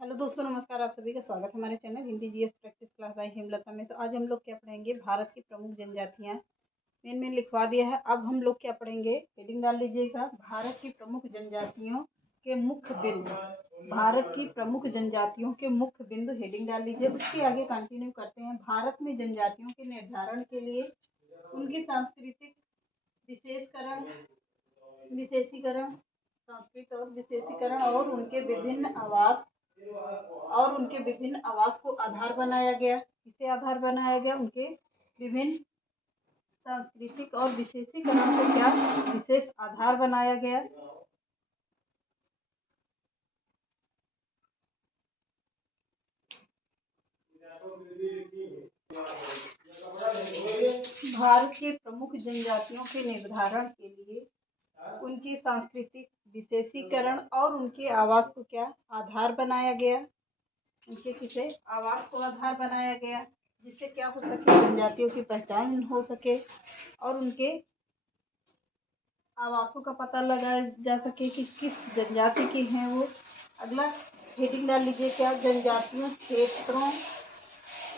Hello दोस्तों, नमस्कार। आप सभी का स्वागत है हमारे channel Hindi GS practice class by Hemlata में। तो आज हम लोग क्या पढ़ेंगे, भारत की प्रमुख जनजातियां। मैंने लिखवा दिया है। अब हम लोग क्या पढ़ेंगे, हेडिंग डाल लीजिएगा, भारत की प्रमुख जनजातियों के मुख्य बिंदु। भारत की प्रमुख जनजातियों के मुख्य बिंदु हेडिंग डाल लीजिए। उसके आगे कंटिन्यू करते हैं। भारत में जनजातियों के निर्धारण के लिए उनकी सांस्कृतिक विशेषकरण विशेषीकरण सांस्कृतिक और विशेषीकरण और उनके विभिन्न आवास को आधार बनाया गया। इसे आधार बनाया गया, उनके विभिन्न सांस्कृतिक और विशेषीकरण को क्या विशेष आधार बनाया गया। भारत के प्रमुख जनजातियों के निर्धारण के लिए उनकी सांस्कृतिक विशेषीकरण और उनके आवास को क्या आधार बनाया गया। उनके किसे आवास को आधार बनाया गया, जिससे क्या हो सके, जनजातियों की पहचान हो सके और उनके आवासों का पता लगाया जा सके कि किस जनजाति के हैं वो। अगला हेडिंग डाल लीजिए, क्या जनजातियों क्षेत्रों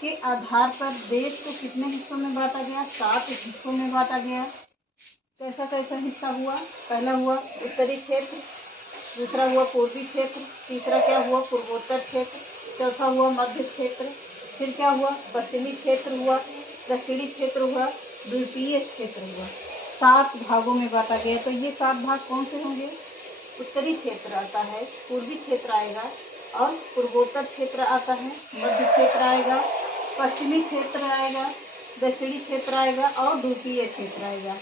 के आधार पर देश को कितने हिस्सों में बांटा गया। 7 हिस्सों में बांटा गया। कैसा कैसा हिस्सा हुआ, पहला हुआ उत्तरी क्षेत्र, दूसरा हुआ पूर्वी क्षेत्र, तीसरा क्या हुआ पूर्वोत्तर क्षेत्र, चौथा हुआ मध्य क्षेत्र, फिर क्या हुआ पश्चिमी क्षेत्र हुआ, दक्षिणी क्षेत्र हुआ, द्वीपीय क्षेत्र हुआ। 7 भागों में बांटा गया। तो ये 7 भाग कौन से होंगे, उत्तरी क्षेत्र आता है, पूर्वी क्षेत्र आएगा और पूर्वोत्तर क्षेत्र आता है, मध्य क्षेत्र आएगा, पश्चिमी क्षेत्र आएगा, दक्षिणी क्षेत्र आएगा और द्वीपीय क्षेत्र आएगा।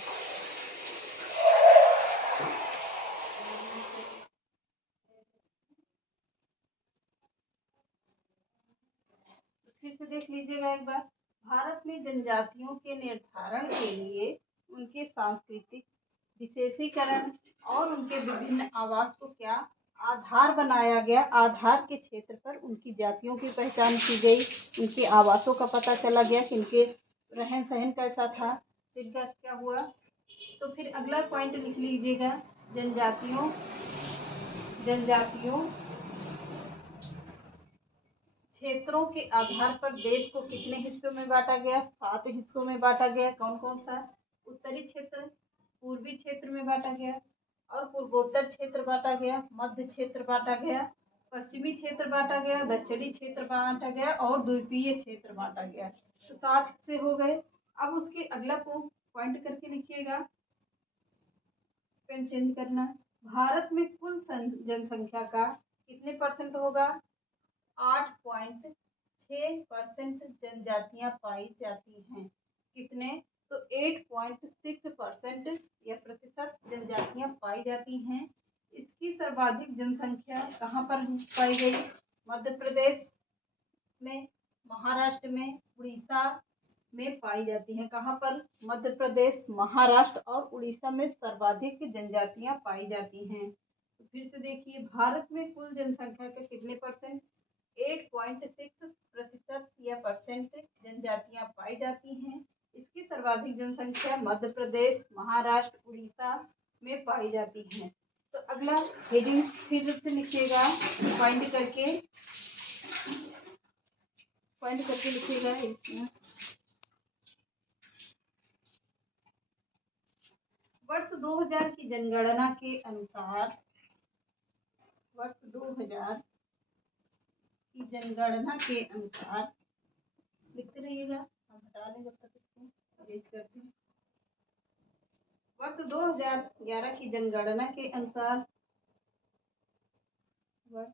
फिर से देख लीजिएगा एक बार। भारत में जनजातियों के निर्धारण के लिए उनके सांस्कृतिक विशेषीकरण और उनके विभिन्न आवास को क्या आधार बनाया गया। आधार के क्षेत्र पर उनकी जातियों की पहचान की गई, उनके आवासों का पता चला गया कि इनके रहन सहन कैसा था, फिर क्या हुआ। तो फिर अगला पॉइंट लिख लीजिएगा, जनजातियों जनजातियों क्षेत्रों के आधार पर देश को कितने हिस्सों में बांटा गया। 7 हिस्सों में बांटा गया। कौन कौन सा, उत्तरी क्षेत्र, पूर्वी क्षेत्र में बांटा गया और पूर्वोत्तर क्षेत्र बांटा गया, मध्य क्षेत्र बांटा गया, पश्चिमी क्षेत्र बांटा गया, दक्षिणी क्षेत्र बांटा गया और द्वीपीय क्षेत्र बांटा गया। तो 7 से हो गए। अब उसके अगला पॉइंट करके लिखिएगा, पेन चेंज करना। भारत में कुल जनसंख्या का कितने परसेंट होगा, 8.6% जनजातियां पाई जाती हैं। कितने, तो 8.6% या प्रतिशत जनजातियां पाई जाती हैं। इसकी सर्वाधिक जनसंख्या कहाँ पर पाई गई, मध्य प्रदेश में, महाराष्ट्र में, उड़ीसा में पाई जाती हैं। कहाँ पर, मध्य प्रदेश, महाराष्ट्र और उड़ीसा में सर्वाधिक जनजातियां पाई जाती हैं। तो फिर से देखिए, भारत में कुल जनसंख्या के कितने परसेंट, 8.6% या परसेंट जनजातियां पाई जाती हैं। इसकी सर्वाधिक जनसंख्या मध्य प्रदेश, महाराष्ट्र, उड़ीसा में पाई जाती है। तो अगला हेडिंग फिर से लिखिएगा, पॉइंट करके लिखिएगा। वर्ष 2000 की जनगणना के अनुसार, वर्ष 2000 की जनगणना के अनुसार, लिखते रहिएगा, हम हटा दें जब तक इसको अरेंज करते हैं। वर्ष 2011 की जनगणना के अनुसार, वर्ष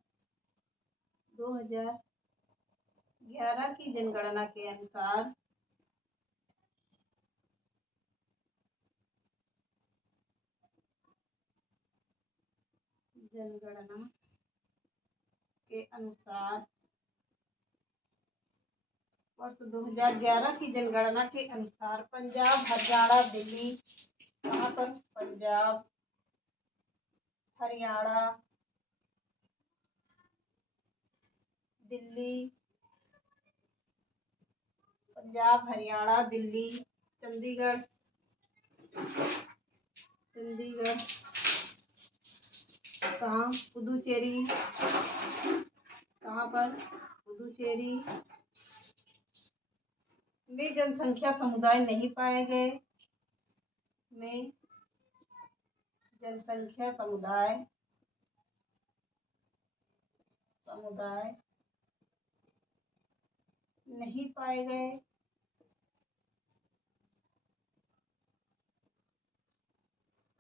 2011 की जनगणना के अनुसार वर्ष 2011 की जनगणना के अनुसार पंजाब, हरियाणा, दिल्ली, कहाँ पर, पंजाब, हरियाणा, दिल्ली, पंजाब, हरियाणा, दिल्ली, चंडीगढ़, कहाँ, पुदुचेरी, कहाँ पर? पुदुचेरी में जनसंख्या समुदाय नहीं पाए गए, में जनसंख्या समुदाय नहीं पाए गए।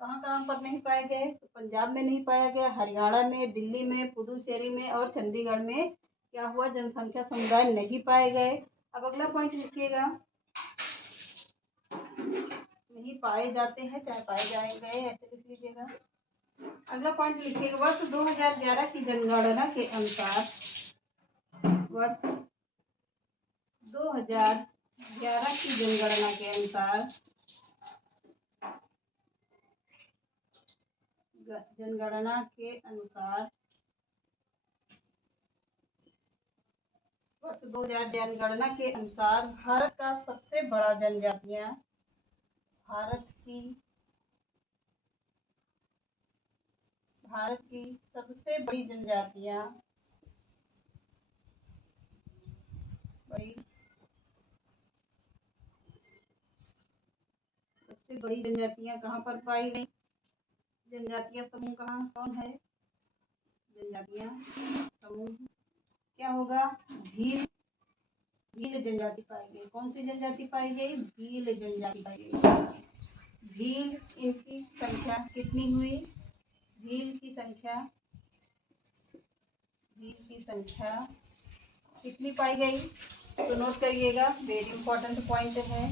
कहाँ कहाँ पर नहीं पाए गए? तो पंजाब में नहीं पाया गया, हरियाणा में, दिल्ली में, पुदुचेरी में और चंडीगढ़ में क्या हुआ? जनसंख्या समुदाय नहीं पाए गए। अब अगला पॉइंट लिखिएगा, नहीं पाए जाते हैं, चाहे पाए गए ऐसे लिख लीजिएगा। अगला पॉइंट लिखिएगा, वर्ष 2011 की जनगणना के अनुसार, वर्ष 2011 की जनगणना के अनुसार, जनगणना के अनुसार वर्ष 2000 जनगणना के अनुसार भारत का सबसे बड़ा जनजातियां, भारत की सबसे बड़ी जनजातियां, सबसे बड़ी जनजातियां कहाँ पर पाई गई? जनजातियां समूह कहाँ कौन है? जनजातियां समूह क्या होगा? भील जनजाति पाई गई। कौन सी जनजाति पाई गई? भील जनजाति पाई गई। भील, इनकी संख्या कितनी हुई? भील की संख्या कितनी पाई गई? तो नोट करिएगा, वेरी इंपॉर्टेंट पॉइंट है।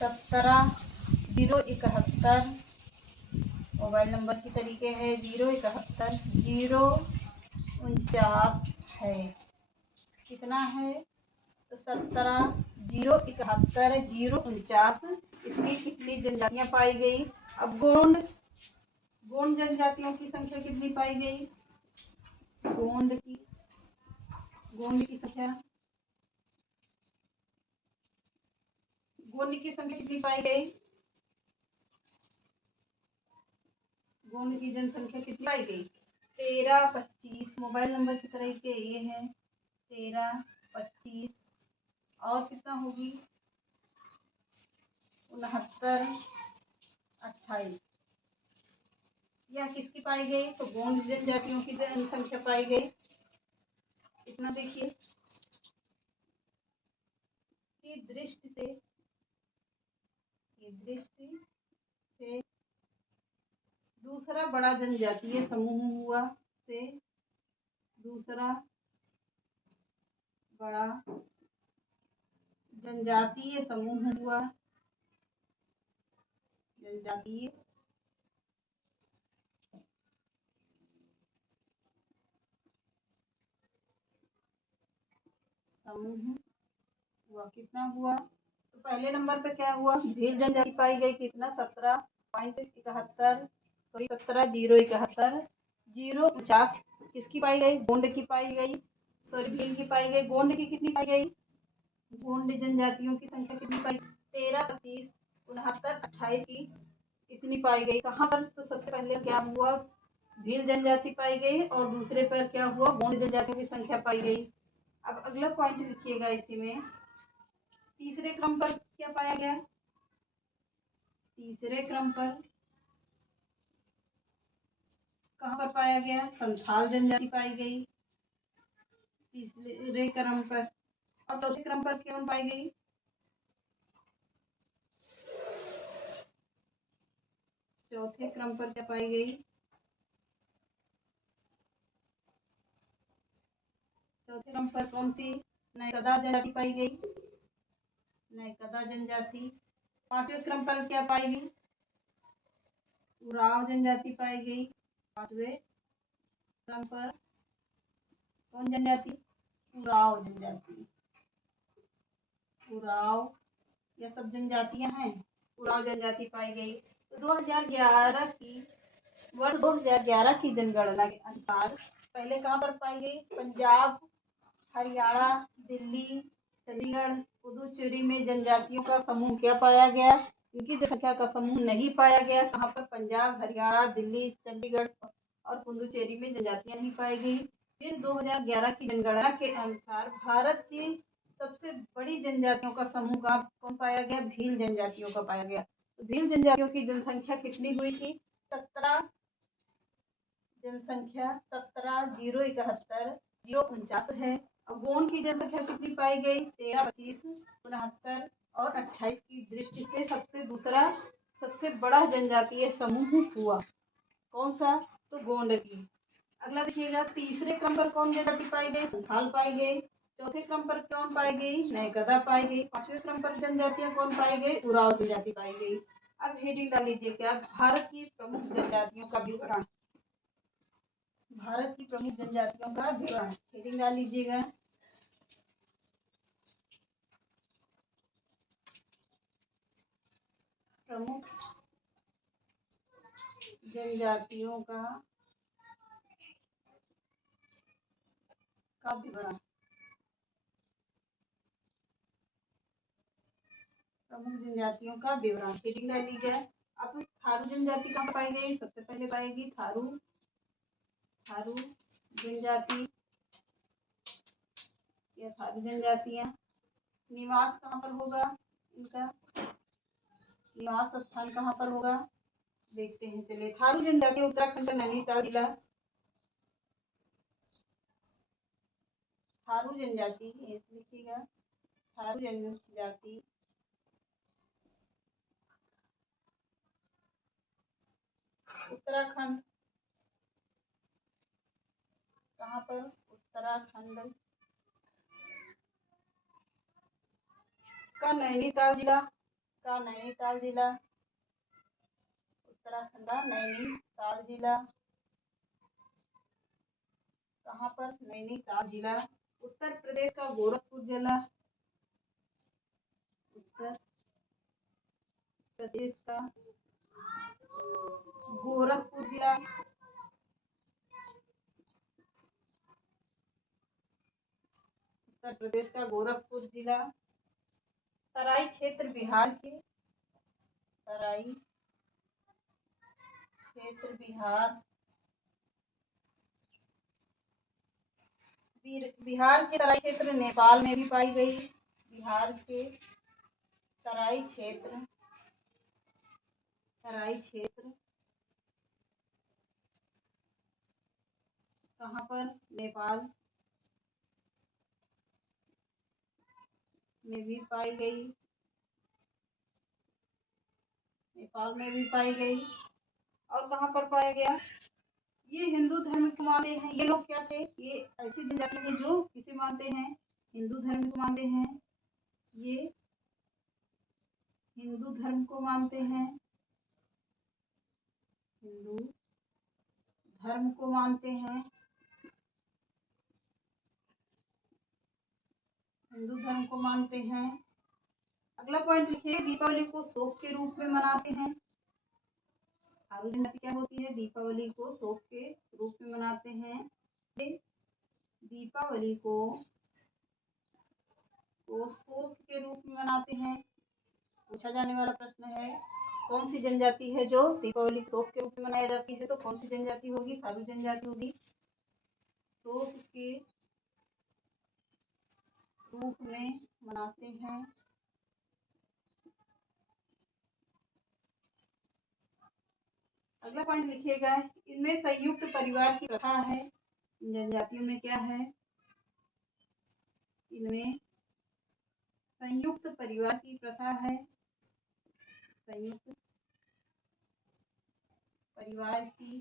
17,071। मोबाइल नंबर की तरीके है 071 049 है। कितना है? तो 17,071 049। इसकी कितनी जनजातियां पाई गई? अब गोंड जनजातियों की संख्या कितनी पाई गई? गोंड की संख्या कितनी पाई गई? गोंड की जनसंख्या कितनी पाई गई? 1325। मोबाइल नंबर की तरह के ये है 1325। और कितना होगी? 6928। यह किसकी पाई गई? तो गोंड जनजातियों की जनसंख्या पाई गई। इतना देखिए की दृष्टि से दूसरा बड़ा जनजातीय समूह हुआ, से दूसरा बड़ा जनजातीय समूह हुआ, जनजातीय समूह हुआ। कितना हुआ? तो पहले नंबर पे क्या हुआ? भील जनजाति पाई गई। कितना? 17.71 सॉरी 17,071 049। किसकी पाई गई? गोंड की पाई गई, सॉरी भील की पाई गई। गोंड की कितनी पाई गई? गोंड जनजातियों की संख्या कितनी पाई? 1325 69 28 की इतनी पाई गई। कहाँ पर? तो सबसे पहले क्या हुआ? भील जनजाति पाई गई और दूसरे पर क्या हुआ? गोंड जनजातियों की संख्या पाई गई। अब अगला पॉइंट लिखिएगा, इसी में तीसरे क्रम पर क्या पाया गया? तीसरे क्रम पर कहाँ पर पाया गया? संथाल जनजाति पाई गई तीसरे क्रम पर। और चौथे क्रम पर कौन पाई गई? चौथे क्रम पर क्या पाई गई? चौथे क्रम पर कौन सी? नायकदा जनजाति पाई गई, नायकदा जनजाति। पांचवें क्रम पर क्या पाई गई? उराव जनजाति पाई गई। पांचवें क्रम पर कौन जनजाति? उराव जनजाति। उराव, यह सब जनजातियां हैं, उराव जनजाति पाई गई। तो 2011 की वर्ष 2011 की जनगणना के अनुसार पहले कहाँ पर पाई गई? पंजाब, हरियाणा, दिल्ली, चंडीगढ़, पुदुचेरी में जनजातियों का समूह क्या पाया गया? इनकी जनसंख्या का समूह नहीं पाया गया। कहाँ पर? पंजाब, हरियाणा, दिल्ली, चंडीगढ़ और पुदुचेरी में जनजातियां नहीं पाई गई। फिर 2011 की जनगणना के अनुसार भारत की सबसे बड़ी जनजातियों का समूह का कौन पाया गया? भील जनजातियों का पाया गया। तो भील जनजातियों की जनसंख्या कितनी हुई थी? 17 जनसंख्या 17,071,049 है। और गोंड की जनसंख्या कितनी पाई गई? 13, 25, 69 और 28 की दृष्टि से सबसे बड़ा जनजातीय समूह हुआ। कौन सा? तो गोंड की। अगला देखिएगा, तीसरे क्रम पर कौन जनजाति पाई गई? संथाल पाई गई। चौथे क्रम पर कौन पाई गई? नयगदा पाई गई। पांचवें क्रम पर जनजातियां कौन पाई गई? उरांव जनजाति पाई गई। अब हेडिंग डाल लीजिए क्या? भारत की प्रमुख जनजातियों का विवरण। भारत की प्रमुख जनजातियों का विवरण हेडिंग डाल लीजिएगा। प्रमुख जनजातियों का विवरण। प्रमुख जनजातियों का विवरण हेडिंग डाल लीजिए। अब थारू जनजाति कहाँ पाई गई? सबसे पहले पाएगी थारू जनजाति या थारू जनजातियां। निवास कहाँ पर होगा इनका? निवास स्थान कहाँ पर होगा? देखते हैं, चलिए। थारू जनजाति उत्तराखंड का नैनीताल जिला। थारू जनजाति लिखिएगा। थारू जनजाति उत्तराखंड कहाँ पर? उत्तराखंड का नैनीताल जिला उत्तराखंड का नैनीताल जिला कहाँ पर? नैनीताल जिला। उत्तर प्रदेश का गोरखपुर जिला। उत्तर प्रदेश का गोरखपुर जिला। उत्तर प्रदेश का गोरखपुर जिला। तराई क्षेत्र बिहार के। तराई क्षेत्र बिहार के तराई क्षेत्र नेपाल में भी पाई गई। बिहार के तराई क्षेत्र कहाँ पर? नेपाल में भी पाई गई। नेपाल में भी पाई गई। और कहाँ पर पाया गया? ये हिंदू धर्म को मानते हैं। ये लोग क्या थे? ये ऐसी जनजाति है जो किसे मानते हैं? हिंदू धर्म को मानते हैं। ये हिंदू धर्म को मानते हैं। हिंदू धर्म को मानते हैं। हिंदू धर्म को मानते हैं। अगला पॉइंट लिखिए, दीपावली को शोक के रूप में मनाते हैं। थारू जनजाति क्या होती है? दीपावली को शोक के रूप में मनाते हैं। दीपावली को शोक के रूप में मनाते हैं। पूछा जाने वाला प्रश्न है, कौन सी जनजाति है जो दीपावली शोक के रूप में मनाई जाती है? तो कौन सी जनजाति होगी? थारू जनजाति होगी। शोक के रूप में मनाते हैं। अगला पॉइंट लिखिएगा, इनमें संयुक्त परिवार की प्रथा है। जनजातियों में क्या है? इनमें संयुक्त परिवार की प्रथा है। संयुक्त परिवार की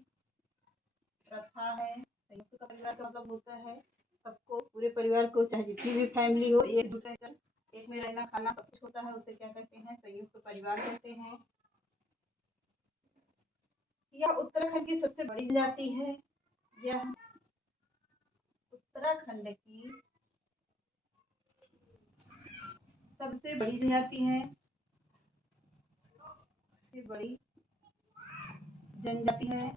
प्रथा है। संयुक्त परिवार का मतलब होता है सबको, पूरे परिवार को, चाहे जितनी भी फैमिली हो, एकजुट रहकर एक में रहना, खाना सब कुछ होता है, उसे क्या कहते हैं? संयुक्त परिवार कहते हैं। यह उत्तराखंड की सबसे बड़ी जनजाति है। यह उत्तराखंड की सबसे बड़ी जनजाति है। सबसे बड़ी जनजाति है।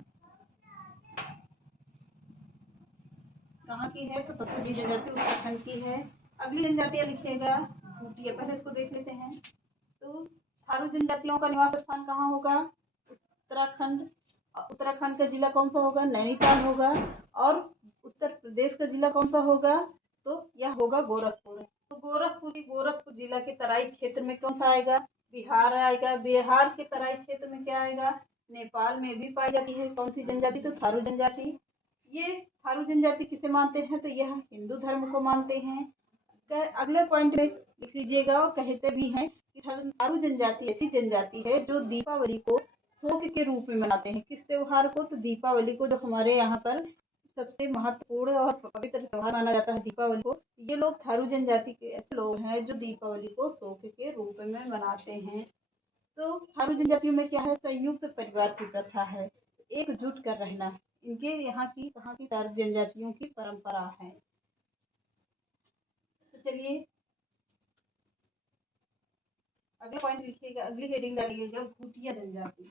कहाँ की है? तो सबसे बड़ी जनजाति उत्तराखंड की है। अगली जनजातियां लिखिएगा, भूटिया। पहले इसको देख लेते हैं। तो थारू जनजातियों का निवास स्थान कहाँ होगा? उत्तराखंड का जिला कौन सा होगा? नैनीताल होगा। और उत्तर प्रदेश का जिला कौन सा होगा? तो यह होगा गोरखपुर। तो गोरखपुर जिला के तराई क्षेत्र में कौन सा आएगा? बिहार आएगा। बिहार के तराई क्षेत्र में क्या आएगा? नेपाल में भी पाई जाती है। कौन सी जनजाति? तो थारू जनजाति। ये थारू जनजाति किसे मानते हैं? तो यह हिंदू धर्म को मानते हैं। अगले पॉइंट में लिख लीजिएगा, और कहते भी हैं कि थारू जनजाति ऐसी जनजाति है जो दीपावली को शोक के रूप में मनाते हैं। किस त्योहार को? तो दीपावली को, जो हमारे यहाँ पर सबसे महत्वपूर्ण और पवित्र त्योहार माना जाता है दीपावली को। ये लोग थारू जनजाति के ऐसे लोग हैं जो दीपावली को शोक के रूप में मनाते हैं। तो थारू जनजातियों में क्या है? संयुक्त परिवार की प्रथा है, एकजुट कर रहना। इनके यहाँ की कहाँ की थारू जनजातियों की परंपरा है। तो चलिए अगले पॉइंट लिखिएगा, अगली हेडिंग डालिएगा, भूटिया जनजाति।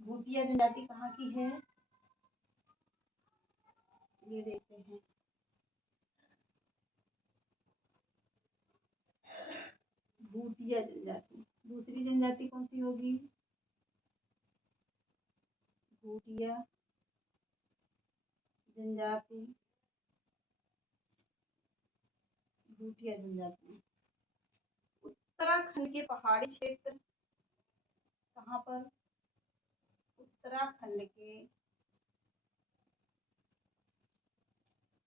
भूटिया जनजाति कहाँ की है? ये देखते हैं। भूटिया जनजाति। दूसरी जनजाति कौन सी होगी? भूटिया जनजाति। भूटिया जनजाति उत्तराखंड के पहाड़ी क्षेत्र, कहाँ पर? उत्तराखंड के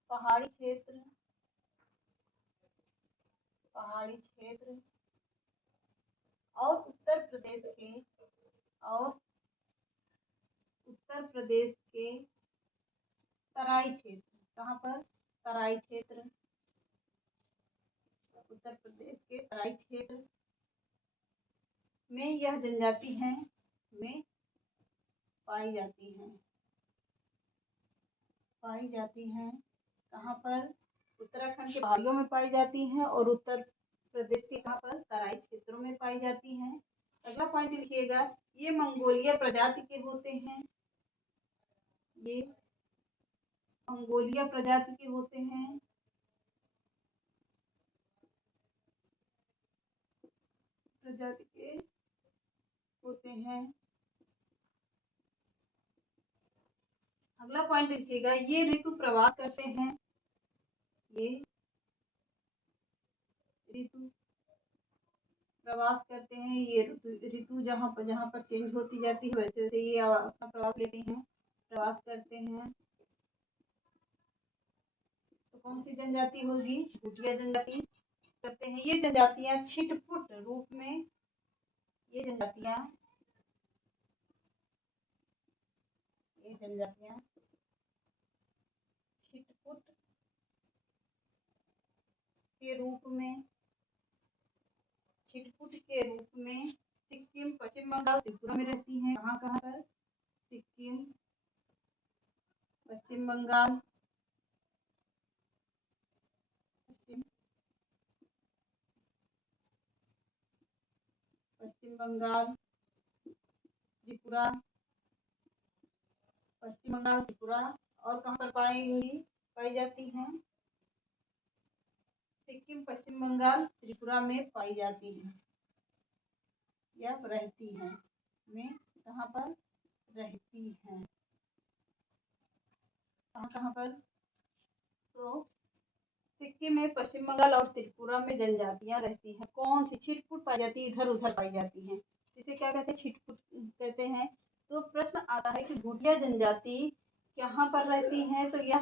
पहाड़ी क्षेत्र और उत्तर प्रदेश के तराई क्षेत्र। कहाँ पर? तराई क्षेत्र। उत्तर प्रदेश के तराई क्षेत्र में यह जनजाति है में पाई जाती हैं। कहाँ पर? उत्तराखंड के पहाड़ियों में पाई जाती हैं और उत्तर प्रदेश के कहाँ पर? तराई क्षेत्रों में पाई जाती हैं। अगला पॉइंट लिखिएगा, ये मंगोलिया प्रजाति के होते हैं। ये मंगोलिया प्रजाति के होते हैं। अगला पॉइंट लिखिएगा, ये ऋतु प्रवास करते हैं। ये ऋतु प्रवास करते हैं। ये ऋतु जहाँ पर चेंज होती जाती है वैसे वैसे ये अपना प्रवास करते हैं। तो कौन सी जनजाति होगी? भूटिया जनजाति करते हैं। ये जनजातियां छिटपुट रूप में छिटपुट के रूप में सिक्किम, पश्चिम बंगाल, त्रिपुरा में रहती हैं। कहाँ पर? सिक्किम, पश्चिम बंगाल, त्रिपुरा, और कहाँ पर पाई जाती हैं? सिक्किम, पश्चिम बंगाल, त्रिपुरा में पाई जाती हैं या रहती हैं। में कहाँ पर रहती हैं? कहाँ पर? तो सिक्किम में, पश्चिम बंगाल और त्रिपुरा में जनजातियां रहती हैं। कौन सी? छिटपुट पाई जाती है, इधर उधर पाई जाती हैं। इसे क्या कहते हैं? छिटपुट कहते हैं। तो प्रश्न आता है कि भूटिया जनजाति कहाँ पर रहती हैं? तो यह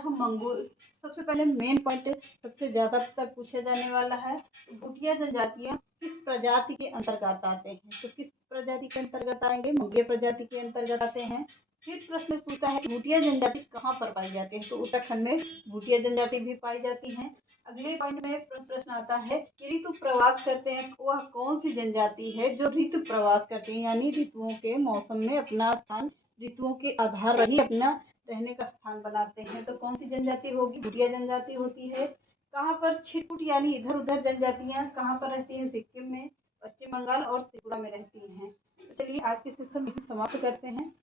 सबसे पहले मेन पॉइंट सबसे ज्यादा तक पूछा जाने वाला है। तो भूटिया जनजातियां किस प्रजाति के अंतर्गत आते हैं? तो किस प्रजाति के अंतर्गत आएंगे? मंगोलिया प्रजाति के अंतर्गत आते हैं। फिर प्रश्न पूछता है भूटिया जनजाति कहाँ पर पाई जाती है? तो उत्तराखंड में भूटिया जनजाति भी पाई जाती है। अगले पॉइंट में प्रश्न आता है कि ऋतु प्रवास करते हैं, वह कौन सी जनजाति है जो ऋतु प्रवास करते हैं, यानी ऋतुओं के मौसम में अपना स्थान, ऋतुओं के आधार पर ही अपना रहने का स्थान बनाते हैं। तो कौन सी जनजाति होगी? भूटिया जनजाति होती है। कहाँ पर? छिटपुट यानी इधर उधर जनजातियां कहाँ पर रहती हैं? सिक्किम में, पश्चिम बंगाल और त्रिपुरा में रहती हैं। तो चलिए आज के सेशन में समाप्त करते हैं।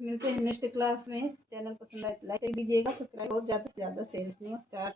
मिलते हैं नेक्स्ट क्लास में। चैनल पसंद आए तो लाइक कर दीजिएगा, सब्सक्राइब और ज़्यादा से ज़्यादा शेयर। नमस्कार।